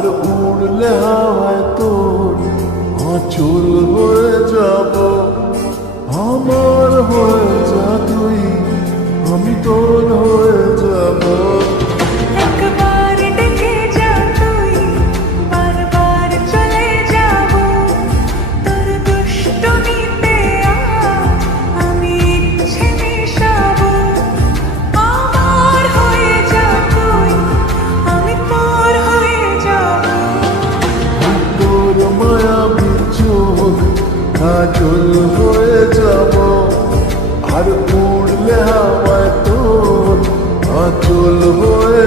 আর উড়লে হাওয়ায় তোর আঁচল হয়ে যাব। আমার হয়ে যা তুই, আমি তোর হয়ে যাব। একবার ডেকে যা তুই, বারবার চলে যাব। তোর দুষ্টুমিতে আমি ইচ্ছে মিশাবো। আমার হয়ে যা তুই, আমি তোর হয়ে যাব। তোর মায়াবী চোখ কাজল হয়ে যাব। আর উড়লে হাওয়ায় তোর আঁচল হয়ে